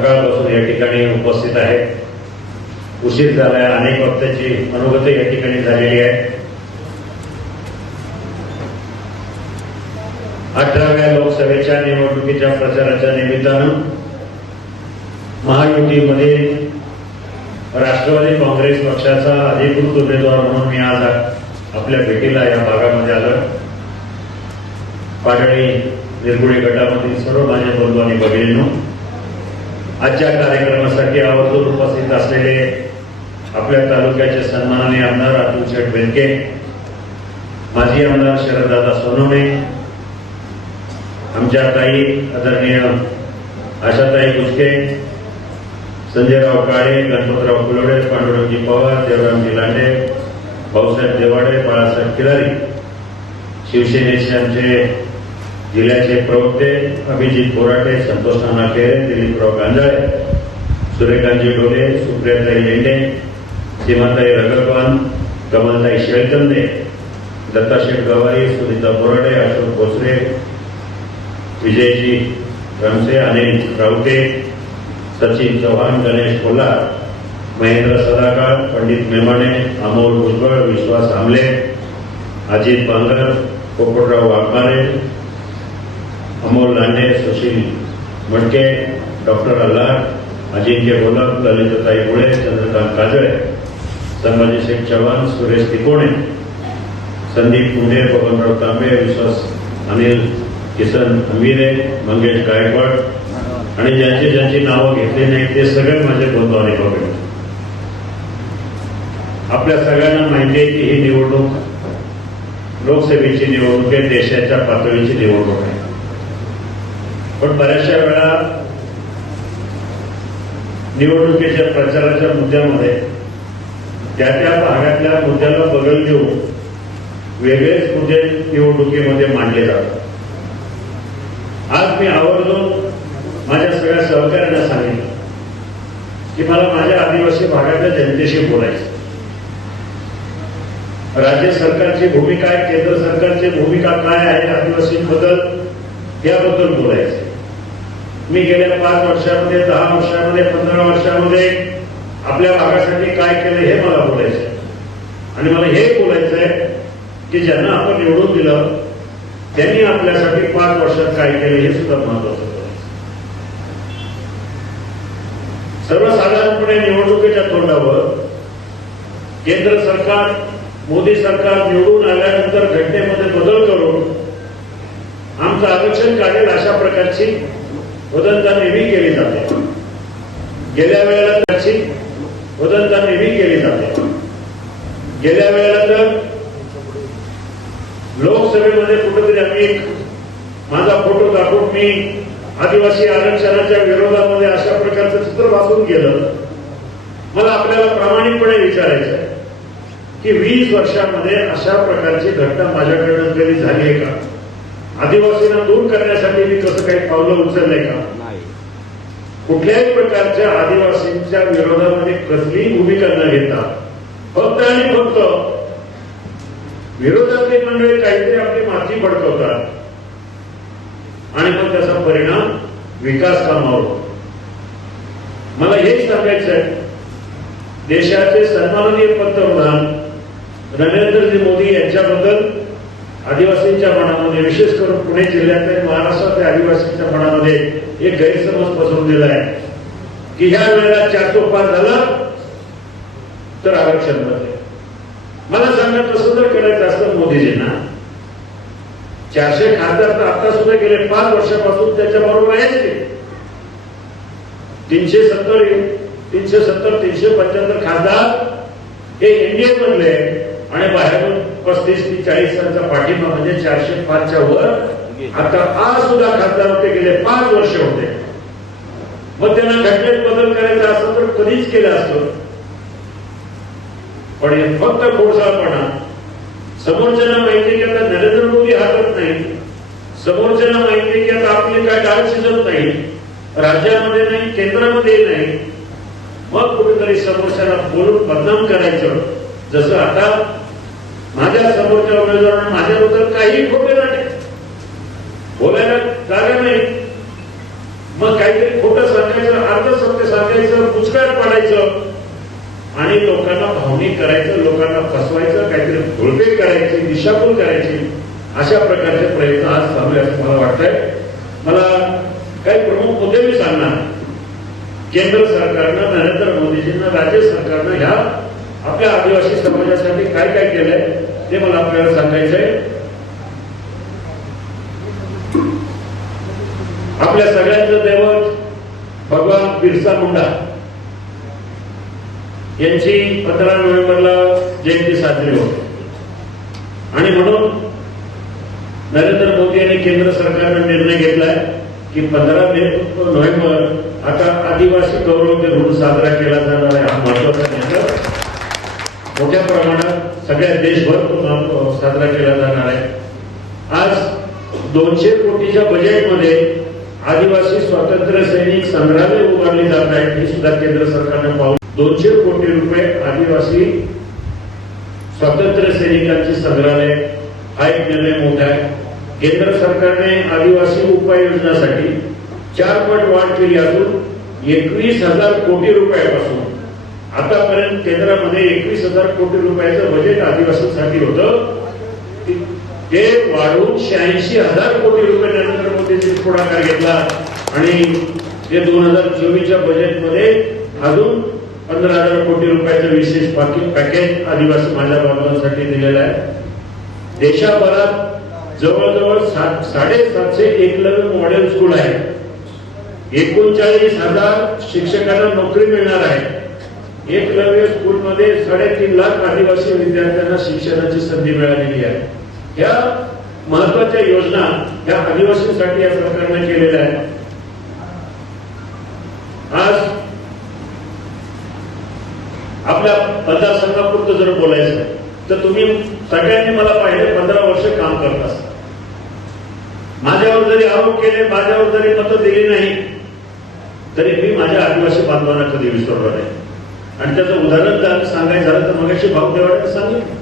सकाळपासून या ठिकाणी उपस्थित आहेत उशीर झालाय अनेक वक्त्याची अनुगत या ठिकाणी झालेली आहे. अठराव्या लोकसभेच्या निवडणुकीच्या प्रचाराच्या निमित्तानं महायुतीमध्ये राष्ट्रवादी काँग्रेस पक्षाचा अधिकृत उमेदवार म्हणून मी आज आपल्या भेटीला या भागामध्ये आलं पाडळी निरगुडी गटामधील सर्व माझ्या बंधू आणि भगिनींनो आजच्या कार्यक्रमासाठी आवर्जून उपस्थित असलेले आपल्या तालुक्याचे सन्माननीय आमदार अतुल शेठ बेनके माजी आमदार शरददादा सोनवणे आमच्या ताई आदरणीय आशाताई गुजके संजयराव काळे गणपतराव कुलवडे पांडुरंगजी पवार देवरामजी लांडे भाऊसाहेब देवाडे बाळासाहेब किरारी शिवसेनेचे आमचे जिल्ह्याचे प्रवक्ते अभिजित बोराटे संतोष नाना खेरे दिलीपराव गांजाळे सूर्यकांतजी डोले सुप्रियाताई लेंडे सीमाताई रगरवान कमलताई शेळकंदे दत्ताशेठ गवारी सुनीता बोराडे अशोक भोसरे विजयजी रमसे अनिल रावते सचिन चव्हाण गणेश कोल्हार महेंद्र सदाकाळ पंडित मेमाणे अमोल भुजबळ विश्वास आमले अजित बांगर पोपटराव वाघमारे अमोल लांडे सुशील मटके डॉक्टर अल्लार अजिंक्य गोलक ललितताई मुळे चंद्रकांत काजळे संभाजी शेख चव्हाण सुरेश तिकोणे संदीप पुणे बबनराव तांबे विश्वास अनिल किसन अमिरे मंगेश गायकवाड आणि ज्यांची ज्यांची नावं घेतली नाही ते सगळे माझे बंधू आणि आपल्या सगळ्यांना माहिती आहे की ही निवडणूक लोकसभेची निवडणूक आहे देशाच्या पातळीची निवडणूक आहे. पण बऱ्याचशा वेळा निवडणुकीच्या प्रचाराच्या मुद्द्यामध्ये त्या त्या भागातल्या मुद्द्याला बदल देऊन वेगळेच मुद्दे निवडणुकीमध्ये मांडले जातात. आज मी आवर्जून माझ्या सगळ्या सहकार्यांना सांगितलं की मला माझ्या आदिवासी भागातल्या जनतेशी बोलायचं राज्य सरकारची भूमिका आहे केंद्र सरकारची भूमिका काय आहे आदिवासींबद्दल याबद्दल बोलायचं मी गेल्या पाच वर्षामध्ये दहा वर्षामध्ये पंधरा वर्षामध्ये आपल्या भागासाठी काय केलं हे मला बोलायचं. आणि मला हे बोलायचं आहे की ज्यांना आपण निवडून दिलं त्यांनी आपल्यासाठी पाच वर्षात काय केलं हे सुद्धा महत्वाचं सर्वसाधारणपणे निवडणुकीच्या तोंडावर केंद्र सरकार मोदी सरकार निवडून आल्यानंतर घटनेमध्ये बदल करून आमचं आरक्षण काढेल अशा प्रकारची वदंतांनी नेहमी केली जाते. गेल्या वेळेला त्याची वदंता नेहमी केली जाते. गेल्या वेळेला तर लोकसभेमध्ये कुठेतरी आम्ही माझा फोटो दाखवून मी आदिवासी आरक्षणाच्या विरोधामध्ये अशा प्रकारचं चित्र वाचून गेलं. मला आपल्याला प्रामाणिकपणे विचारायचं आहे की वीस वर्षामध्ये अशा प्रकारची घटना माझ्याकडनं कधी झाली आहे का? आदिवासींना दूर करण्यासाठी मी कसं काही पावलं उचललंय का? कुठल्याही प्रकारच्या आदिवासींच्या विरोधामध्ये कसलीही भूमिका न घेता फक्त आणि फक्त विरोधातली मंडळी काहीतरी आपली माती भडकवतात आणि मग त्याचा परिणाम विकास कामावर होतो. मला हेच सांगायचं आहे देशाचे सन्माननीय पंतप्रधान नरेंद्रजी मोदी यांच्याबद्दल आदिवासींच्या मनामध्ये विशेष करून पुणे जिल्ह्यातल्या महाराष्ट्रातल्या आदिवासींच्या मनामध्ये एक गैरसमज पसरून दिला आहे. की ह्या वेळेला चार तो पाच झाला तर आरक्षण बदले मला सांगा तसं जर करायचं असतं मोदीजींना. चारशे खासदार तर आता सुद्धा गेले पाच वर्षापासून त्याच्या बरोबर आहेच ते. तीनशे सत्तर तीनशे सत्तर तीनशे पंच्याहत्तर खासदार हे एनडीए मधले आणि बाहेरून पस्तीस ते चाळीसांचा पाठिंबा म्हणजे चारशे पाचच्या वर. आता आज सुद्धा खासदार होते गेले पाच वर्ष होते. मग त्यांना घटनेत बदल करायचा असं तर कधीच केलं असतं पण हे फक्त खोडसाळपणा समोरच्याला माहिती की आता नरेंद्र मोदी हरत नाही. समोरच्याला माहिती की आता आपली काय डाळ शिजत नाही. राज्यामध्ये नाही केंद्रामध्ये नाही. मग कुठेतरी समोरच्याला बोलून बदनाम करायचं. जसं आता माझ्या समोरच्या उमेदवारांना माझ्याबद्दल काहीही खोटे नाटे बोलायला जागा नाही. मग काहीतरी खोटं सांगायचं अर्थ अर्ध सत्य सांगायचं पुचकार पाडायचं आणि लोकांना भावनिक करायचं लोकांना फसवायचं काहीतरी घोळपेट करायची दिशाभूल करायची अशा प्रकारचे प्रयत्न आज चालू आहे असं मला वाटतंय? मला काही प्रमुख मुद्दे मी सांगणार. केंद्र सरकारनं नरेंद्र मोदीजींना राज्य सरकारनं ह्या आपल्या आदिवासी समाजासाठी काय काय केलंय? ते मला आपल्याला सांगायचंय आपल्या सगळ्यांचं दैवत भगवान बिरसा मुंडा यांची पंधरा नोव्हेंबरला जयंती साजरी होते. आणि म्हणून नरेंद्र मोदी यांनी केंद्र सरकारनं निर्णय घेतलाय की पंधरा नोव्हेंबर आता आदिवासी गौरव दिन साजरा केला जाणार आहे हा महत्त्वाचा निर्णय. मोठ्या प्रमाणात सगळ्या देशभर साजरा केला जाणार आहे. आज दोनशे कोटीच्या बजेटमध्ये आदिवासी स्वातंत्र्य सैनिक संग्रहालय उभारले जात आहेत हे सुद्धा केंद्र सरकारने पाहून. दोनशे कोटी रुपये आदिवासी स्वातंत्र्य सैनिकांचे संग्रहालय. हा एक निर्णय मोठा आहे. केंद्र सरकारने आदिवासी उपाययोजनासाठी चार पट वाढ केली असून एकवीस हजार कोटी रुपयापासून आतापर्यंत केंद्रामध्ये एकवीस हजार कोटी रुपयाचं बजेट आदिवासींसाठी होतं. ते वाढवून शहाऐंशी हजार कोटी रुपये नरेंद्र मोदींनी पुढाकार घेतला आणि ते दोन हजार चोवीसच्या बजेटमध्ये अजून पंधरा हजार कोटी रुपयाचं विशेष पॅकेज आदिवासी माझ्या बाबांसाठी दिलेलं आहे. देशाभरात जवळजवळ सात साडेसातशे एकलव्य मॉडेल स्कूल आहे एकोणचाळीस हजार शिक्षकांना नोकरी मिळणार आहे. एकलव्य स्कूलमध्ये साडेतीन लाख आदिवासी विद्यार्थ्यांना शिक्षणाची संधी मिळालेली आहे. या महत्त्वाच्या योजना या आदिवासींसाठी या सरकारने केलेल्या आहेत. आज आपल्या मतदारसंघापुरतं जर बोलायचं तर तुम्ही सगळ्यांनी मला पाहिजे पंधरा वर्ष काम करत असता. माझ्यावर जरी आरोप केले माझ्यावर जरी मतं दिली नाही तरी मी माझ्या आदिवासी बांधवांना कधी विसरलो नाही. आणि त्याचं उदाहरण सांगायचं झालं तर मगाशी भावदेवाने सांगितलं.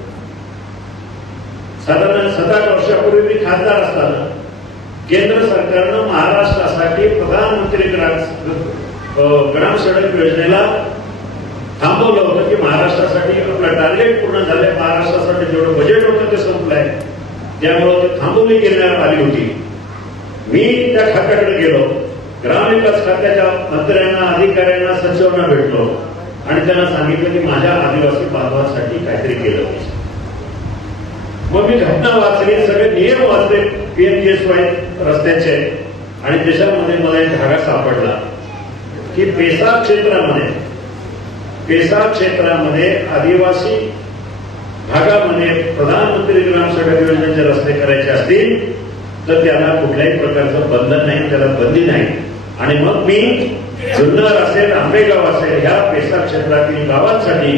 साधारण सात आठ वर्षापूर्वी मी खासदार असताना केंद्र सरकारनं महाराष्ट्रासाठी प्रधानमंत्री ग्राम ग्राम सडक योजनेला थांबवलं होतं की महाराष्ट्रासाठी आपलं टार्गेट पूर्ण झालंय. महाराष्ट्रासाठी जेवढं बजेट होतं ते संपलंय. त्यामुळं ते थांबवली गेल्यावर आली होती. मी त्या खात्याकडे गेलो. ग्रामविकास खात्याच्या मंत्र्यांना अधिकाऱ्यांना सचिवांना भेटलो. आणि त्यांना सांगितलं की माझ्या आदिवासी बांधवांसाठी काहीतरी केलं पाहिजे मग मी घटना वाचली सगळे नियम वाचले. पीएमजीएसवाय रस्त्याचे. आणि त्याच्यामध्ये मला एक धागा सापडला की पेसा क्षेत्रामध्ये पेसा क्षेत्रामध्ये आदिवासी भागामध्ये प्रधानमंत्री ग्राम सडक योजनेचे रस्ते करायचे असतील तर त्याला कुठल्याही प्रकारचं बंधन नाही त्याला बंदी नाही. आणि मग मी जुन्नर असेल आंबेगाव असेल ह्या पेसा क्षेत्रातील गावांसाठी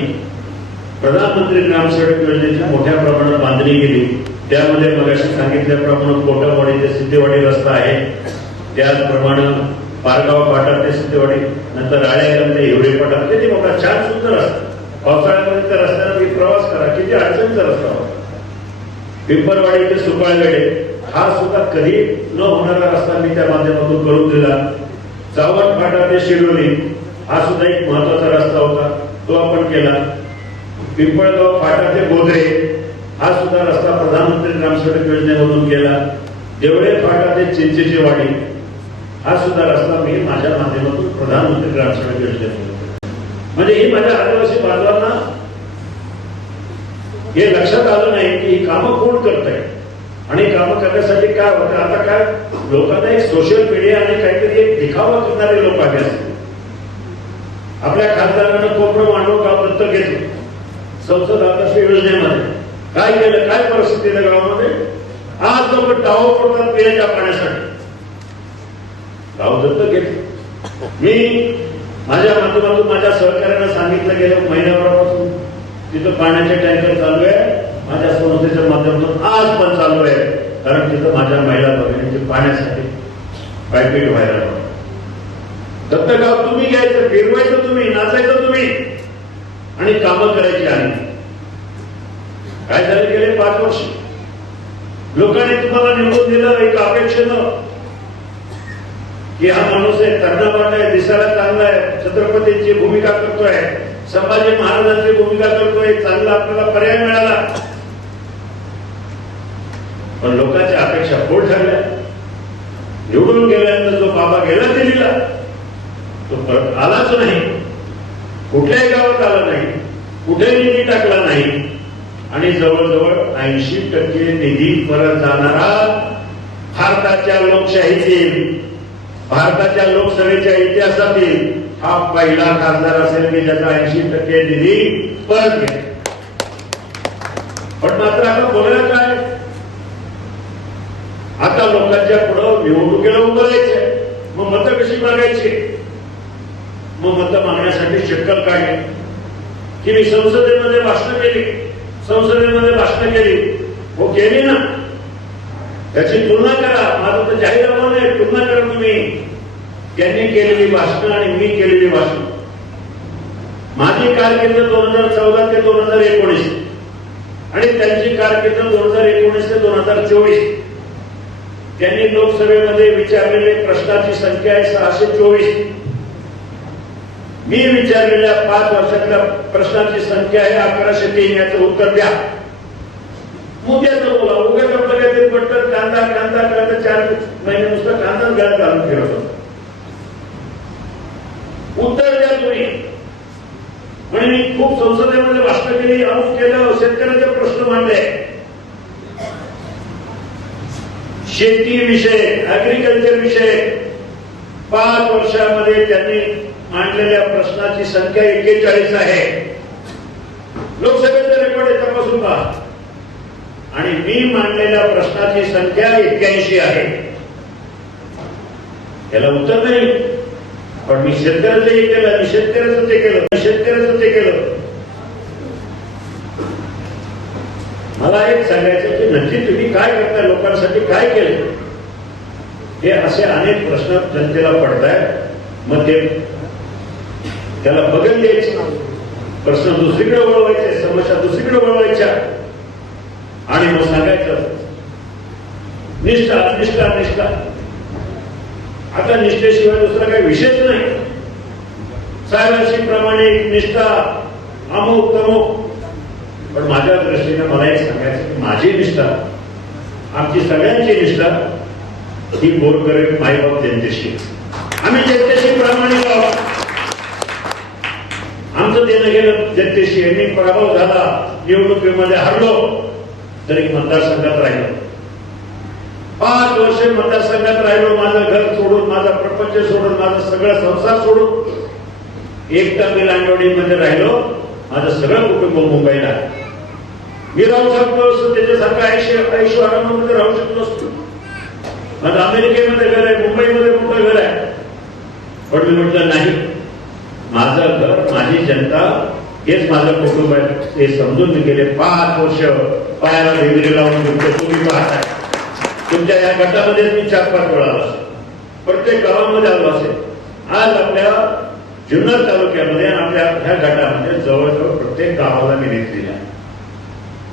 प्रधानमंत्री ग्राम योजनेची मोठ्या प्रमाणात बांधणी केली. त्यामध्ये मगाशी सांगितल्याप्रमाणे कोटावाडी ते सिद्धेवाडी रस्ता आहे. त्याचप्रमाणे पारगाव पाटा ते सिद्धेवाडी नंतर राळेगाव ते हिवरे पाटा. म्हणजे किती मोठा छान सुंदर रस्ता. पावसाळ्यामध्ये त्या रस्त्यानं मी प्रवास करा. किती अडचणीचा रस्ता होता. पिंपरवाडी ते सुपाळगडे हा सुद्धा कधी न होणारा रस्ता मी त्या माध्यमातून करून दिला. चावट फाटा ते शिडोली हा सुद्धा एक महत्त्वाचा रस्ता होता. तो आपण केला. पिंपळगाव फाटा ते गोदरे हा सुद्धा रस्ता प्रधानमंत्री ग्रामसडक योजनेमधून केला. देवळे फाटा ते चिंचेची वाडी हा सुद्धा रस्ता मी माझ्या माध्यमातून प्रधानमंत्री ग्रामसडक योजनेमधून म्हणजे ही माझ्या आदिवासी बांधवांना हे लक्षात आलं नाही की ही कामं कोण करत आहे आणि कामं करण्यासाठी काय होतं? आता काय? लोकांना एक सोशल मीडिया आणि काहीतरी एक दिखावा करणारे लोक आले असतील. आपल्या खासदारानं कोपरं मांडव का वृत्त घेतलं. संसद आदर्श योजनेमध्ये. काय केलं? काय परिस्थिती त्या गावामध्ये? आज लोक टाव पडतात पिण्याच्या पाण्यासाठी. गाव दत्त घेतलं. मी माझ्या माध्यमातून माझ्या सहकार्यांना सांगितलं गेलं महिन्याभरापासून. तिथं पाण्याचे टँकर चालू आहे. माझ्या संस्थेच्या माध्यमातून आज पण चालू आहे. कारण तिथं माझ्या महिला भगिनींचे पाण्यासाठी पायपीट व्हायला दत्तगाव तुम्ही घ्यायचं फिरवायचं तुम्ही नाचायचं तुम्ही. आणि कामं करायची आणि काय झाले गेले पाच वर्ष? लोकांनी तुम्हाला निवडून दिलं एक अपेक्षेनं की हा माणूस आहे तरुणावाट आहे दिसायला चांगला आहे छत्रपतीची भूमिका करतोय संभाजी महाराजांची भूमिका करतोय चांगला आपल्याला पर्याय मिळाला. पण लोकांच्या अपेक्षा पोट ठरल्या. निवडून गेल्यानंतर जो बाबा गेला दिल्लीला तो परत आलाच नाही. कुठल्याही गावात आला नाही. कुठे निधी टाकला नाही. आणि जवळजवळ ऐंशी टक्के निधी परत जाणारा भारताच्या लोकशाहीतील भारताच्या लोकसभेच्या इतिहासातील हा पहिला खासदार असेल की ज्याचा ऐंशी टक्के निधी परत घ्या पण मात्र आता बोलायला काय लोकांच्या पुढं निवडणुकीला उभं राहायचंय मग मतं कशी मागायची? मग मतं मागण्यासाठी शक्कल काढली की मी संसदेमध्ये भाषण केली. संसदेमध्ये भाषण केली. हो केली ना? त्याची तुलना करा. माझं तर जाहीरनामा आव्हान आहे. तुलना करा तुम्ही. त्यांनी केलेली भाषणं आणि मी केलेली भाषण. माझी कारकिर्द दोन हजार चौदा ते दोन हजार एकोणीस. आणि त्यांची कारकिर्द दोन हजार एकोणीस ते दोन हजार चोवीस. त्यांनी लोकसभेमध्ये विचारलेले प्रश्नाची संख्या आहे सहाशे चोवीस. मी विचारलेल्या पाच वर्षातल्या प्रश्नाची संख्या आहे अकराशे तीन याचं उत्तर द्या. मुद्द्याचं बोला उगाच आपलं काहीतरी पटकन कांदा कांदा कांदा चार महिने नुसतं कांदाच गळ्यात घालून फिरत होता. उत्तर द्या तुम्ही. म्हणजे मी खूप संसदेमध्ये भाषण केली अमुक केलं शेतकऱ्याचे प्रश्न मांडले. शेती विषय अग्रिकल्चर विषय पाच वर्षामध्ये त्यांनी मांडलेल्या प्रश्नाची संख्या एक्केचाळीस आहे. लोकसभेचा रेकॉर्ड तपासून पहा. आणि मी मांडलेल्या प्रश्नाची संख्या एक्क्याऐंशी आहे. याला उत्तर नाही. पण मी शेतकऱ्याचं हे केलं मी शेतकऱ्याचं ते केलं मी शेतकऱ्याचं ते केलं. मला एक सांगायचं की नक्की म्हणजे तुम्ही काय करताय लोकांसाठी काय केलं हे असे अनेक प्रश्न जनतेला पडतायत मग ते त्याला बगल द्यायचं. प्रश्न दुसरीकडे वळवायचे समस्या दुसरीकडे वळवायच्या. आणि मग सांगायचं निष्ठा निष्ठा निष्ठा. आता निष्ठेशिवाय दुसरा काही विषयच नाही. साहेबांशी प्रमाणे निष्ठा अमुक तमुक. पण माझ्या दृष्टीने मला एक सांगायचं की माझी निष्ठा आमची सगळ्यांची निष्ठा ही गोरगरीब मायबाप जनतेशी आम्ही जनतेशी प्रामाणिक आहोत. आमचं देणं गेलं जनतेशी मी पराभव झाला निवडणुकीमध्ये हरलो तरी मतदारसंघात राहिलो. पाच वर्षे मतदारसंघात राहिलो माझं घर सोडून माझा प्रपंच सोडून माझा सगळा संसार सोडून. एकटा मी लांडवडीमध्ये राहिलो. माझं सगळं कुटुंब मुंबईला आहे. मी राहू शकतो असतो त्याच्यासारखं ऐंशी आयुष्य आरामामध्ये राहू शकतो असतो. माझं अमेरिकेमध्ये घर आहे मुंबईमध्ये मोठं घर आहे. पण मी म्हटलं नाही माझं घर माझी जनता हेच माझं कुटुंब आहे. हे समजून मी गेले पाच वर्ष पायाला भेगरी लावून तुमचे तुम्ही पाहताय. तुमच्या या गटामध्ये मी चार पाच वेळा आलो असेल प्रत्येक गावामध्ये आलो असेल. आज आपल्या जुन्नर तालुक्यामध्ये आणि आपल्या ह्या गटामध्ये जवळजवळ प्रत्येक गावाला मी भेट दिली आहे.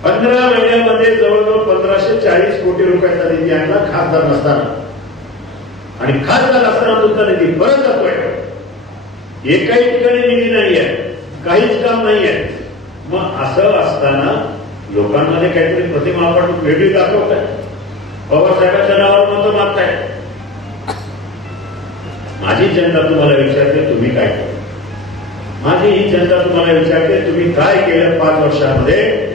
पंधरा महिन्यामध्ये जवळजवळ पंधराशे चाळीस कोटी रुपयाचा निधी आणला खासदार नसताना. आणि खासदार असताना तुमचा निधी परत जातोय. एकाही ठिकाणी निधी नाही आहे काहीच काम नाही आहे मग असं असताना लोकांमध्ये काहीतरी प्रतिमा आपण वेगळी दाखवताय. बाबासाहेबांच्या नावावर मत मागताय. माझी जनता तुम्हाला विचारते तुम्ही काय केलं? माझी ही जनता तुम्हाला विचारते तुम्ही काय केलं पाच वर्षामध्ये?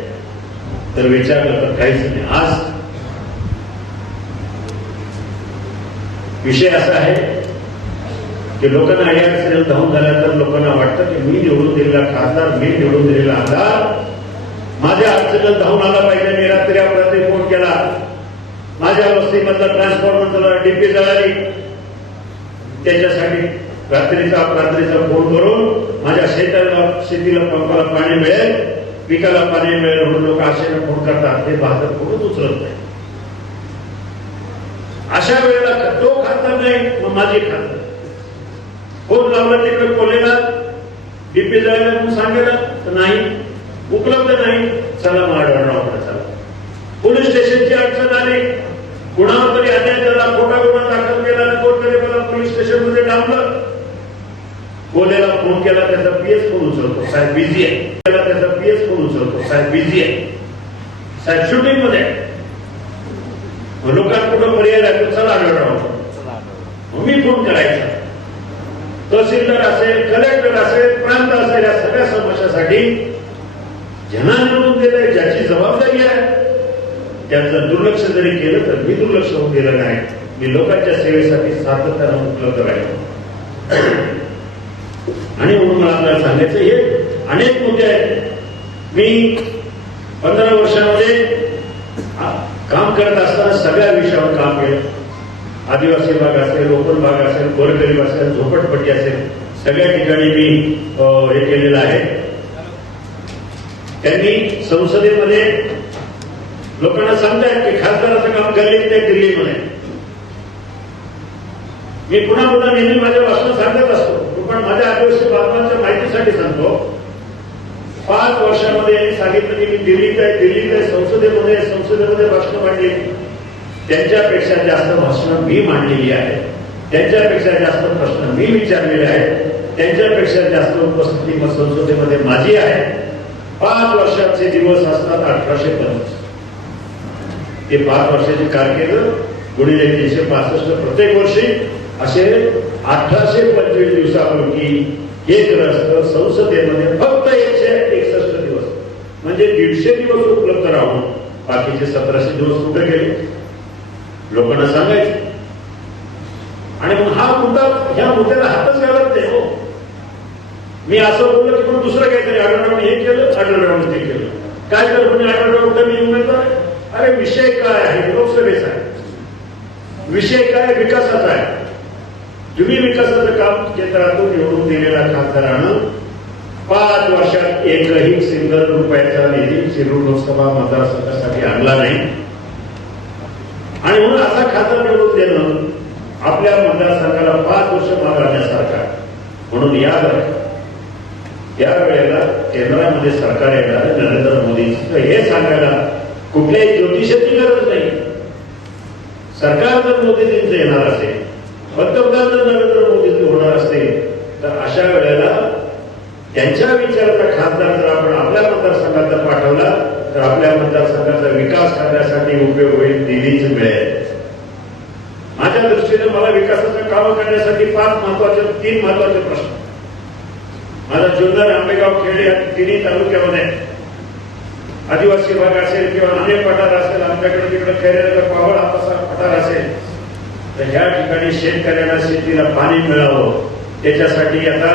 तर विचारलं तर काहीच नाही. आज विषय असा आहे की लोकांना या सिरियल धावून झाल्यानंतर लोकांना वाटतं की मी निवडून दिलेला खासदार मी निवडून दिलेला आमदार माझ्या अडचणीला धावून आला पाहिजे. मी रात्री अपरात्री फोन केला. माझ्या वस्तीमधला ट्रान्सफॉर्मरला डीपी जळाली त्याच्यासाठी रात्रीचा रात्रीचा फोन करून माझ्या शेताला शेतीला पंपाला पाणी मिळेल. पिकाला पाणी मिळेल म्हणून लोक आशेने फोन करतात हे भाजप कोणच उचलत नाही. अशा वेळेला तो खासदार नाही मग माझी खासदार फोन लावला तिकडे कोलेला? डीपी जायला म्हणून सांगेल तर नाही. उपलब्ध नाही. चला महाडवणाकडे चला. पोलीस स्टेशनची अडचण आली. कुणावर तरी अन्याय झाला खोटा गुन्हा दाखल केला आणि कोणतरी मला पोलीस स्टेशनमध्ये डांबलं. कोलेला फोन केला त्याचा पीएस फोन उचलतो. साहेब बिझी आहे. केला त्याचा पीएस फोन उचलतो. साहेब बिझी आहे. साहेब शूटिंगमध्ये लोकांना कुठं पर्याय लागतो चला आढळराव. मग मी फोन करायचा. तहसीलदार असेल कलेक्टर असेल प्रांत असेल या सगळ्या समस्यासाठी ज्यांना निवडून दिलंय ज्याची जबाबदारी आहे त्यांचं दुर्लक्ष जरी केलं तर मी दुर्लक्ष होऊन गेलं नाही मी लोकांच्या सेवेसाठी सातत्यानं उपलब्ध राहिलो. आणि म्हणून मला आपल्याला सांगायचं हे अनेक मुद्दे आहेत. मी पंधरा वर्षामध्ये काम करत असताना सगळ्या विषयावर काम केलं. आदिवासी भाग असेल लोकल भाग असेल गोरगरीब असेल झोपडपट्टी असेल सगळ्या ठिकाणी मी हे केलेलं आहे. त्यांनी संसदेमध्ये लोकांना सांगतायत की खासदाराचं काम गल्लीत ते दिल्लीमध्ये. मी पुन्हा पुन्हा नेहमी माझ्या भाषणात सांगत असतो. पण माझ्या आदिवासी बांधवांच्या माहितीसाठी सांगतो. पाच वर्षामध्ये यांनी सांगितलं की मी दिल्लीत आहे दिल्लीत आहे संसदेमध्ये संसदेमध्ये भाषण मांडली. त्यांच्यापेक्षा जास्त भाषणं मी मांडलेली आहे. त्यांच्यापेक्षा जास्त प्रश्न मी विचारलेले आहेत. त्यांच्यापेक्षा जास्त उपस्थिती मग संसदेमध्ये माझी आहे. पाच वर्षाचे दिवस असतात अठराशे पन्नास. ते पाच वर्षाची कारकीर्द गुणिले तीनशे पासष्ट प्रत्येक वर्षी असे अठराशे पंचवीस दिवसापूर्वी हे ग्रस्त संसदेमध्ये फक्त एकशे एकसष्ट दिवस म्हणजे दीडशे दिवस उपलब्ध राहून बाकीचे सतराशे दिवस कुठे गेले? लोकांना सांगायचे. आणि मग हा मुद्दा ह्या मुद्द्याला हातच घालत नाही हो. मी असं बोललो की पण दुसरं काहीतरी आढळरावने हे केलं आढळरावने ते केलं. काय केलं म्हणजे आढळराव कुठे मी उमेदवार अरे विषय काय आहे? लोकसभेचा आहे. विषय काय? विकासाचा आहे. तुम्ही विकासाचं काम केंद्रातून निवडून दिलेल्या खासदारानं पाच वर्षात एकही सिंगल रुपयाचा निधी शिरूर लोकसभा मतदारसंघासाठी आणला नाही. आणि म्हणून असा खासदार निवडून देणं आपल्या मतदारसंघाला पाच वर्ष माग राहण्यासारखा म्हणून या या वेळेला केंद्रामध्ये सरकार येणार नरेंद्र मोदी हे सांगायला कुठल्याही ज्योतिषाची गरज नाही. सरकार जर मोदीजींचं येणार असेल पंतप्रधान जर नरेंद्र मोदींचं होणार असेल तर अशा वेळेला त्यांच्या विचाराचा खासदार जर आपण आपल्या मतदारसंघात जर पाठवला तर आपल्या मतदारसंघाचा विकास करण्यासाठी उपयोग होईल निधीच मिळेल. माझ्या दृष्टीने मला विकासाचं काम करण्यासाठी पाच महत्त्वाचे तीन महत्त्वाचे प्रश्न. माझा जुन्नर आंबेगाव खेड या तिन्ही तालुक्यामध्ये आदिवासी भाग असेल किंवा अनेक पठार असेल आमच्याकडे तिकडे खैरेनगर पावळ हा पठार असेल. तर ह्या ठिकाणी शेतकऱ्यांना शेतीला पाणी मिळावं त्याच्यासाठी आता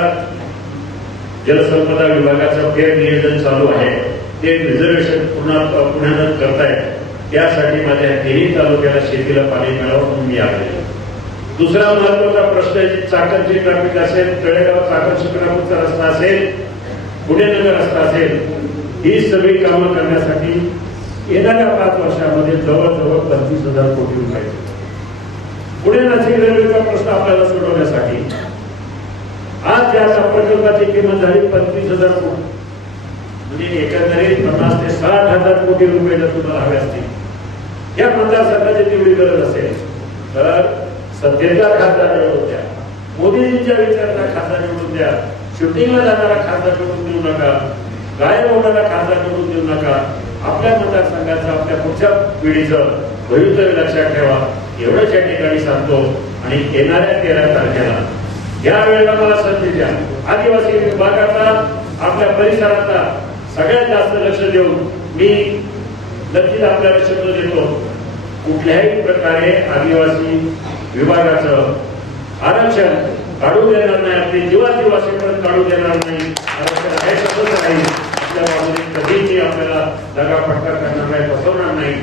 जलसंपदा विभागाचं फेर नियोजन चालू आहे. ते रिझर्वेशन पुन्हा पुण्यानं करतायत. त्यासाठी माझ्या तिन्ही तालुक्याला शेतीला पाणी मिळावं म्हणून मी आले दुसरा महत्त्वाचा प्रश्न आहे चाकणची ट्रॅफिक असेल तळेगाव चाकण शिक्रापूरचा रस्ता असेल पुणेनगर रस्ता असेल ही सगळी कामं करण्यासाठी येणाऱ्या पाच वर्षामध्ये जवळजवळ पंचवीस हजार कोटी रुपये. पुणे नाशिक रेल्वेचा प्रश्न आपल्याला सोडवण्यासाठी. आज ज्या प्रकल्पाची किंमत झाली पंचवीस हजार कोटी. म्हणजे एकंदरीत पन्नास ते साठ हजार कोटी रुपये जर तुम्हाला हवे असतील. या मतदारसंघाची तेवढी गरज असेल तर सत्तेचा खासदार निवडून द्या. मोदीजींच्या विचाराचा खासदार निवडून द्या. शूटिंगला जाणारा खासदार निवडून देऊ नका. गायब होणारा खासदार निवडून देऊ नका. आपल्या मतदारसंघाचं आपल्या पुढच्या पिढीचं भवितव्य लक्षात ठेवा. एवढंच या ठिकाणी सांगतो आणि येणाऱ्या तेरा तारखेला. या वेळेला मला संधी द्या. आदिवासी विभागाचा आपल्या परिसराचा सगळ्यात जास्त लक्ष देऊन मी नक्कीच आपल्याला शब्द देतो. कुठल्याही प्रकारे आदिवासी विभागाचं आरक्षण काढू देणार नाही. आपली जीवाची पण काढू देणार नाही. आरक्षण आहे तसंच राहील. आपल्या बाजूने कधीही आपल्याला दगाफटका करणार नाही फसवणार नाही.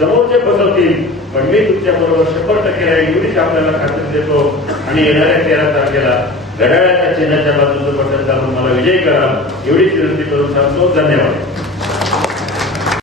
समोरचे बसवतील पण मी तुमच्या बरोबर शंभर टक्के राहील एवढीच आपल्याला खात्री देतो. आणि येणाऱ्या तेरा तारखेला घड्याळ्याच्या चिन्हाच्या बाजूचं बटन दाबून मला विजय करा. एवढीच विनंती करून सांगतो. धन्यवाद.